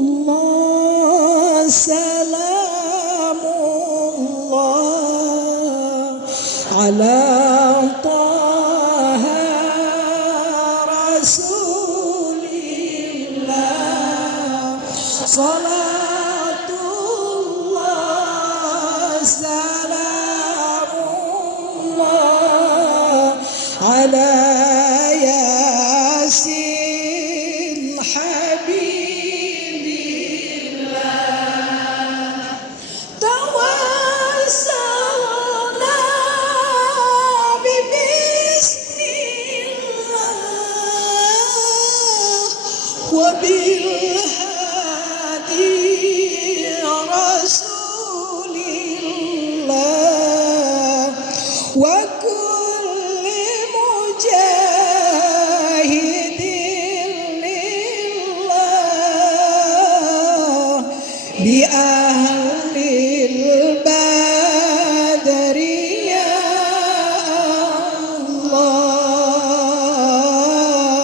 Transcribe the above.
Salatullah salamullah ala Taha Rasulillah. Salatullah salamullah ala Yasin Habibillah. Tawassalna bibismillah wa bilhadi Rasulillah wa kulli mujahidin lillah bi ahli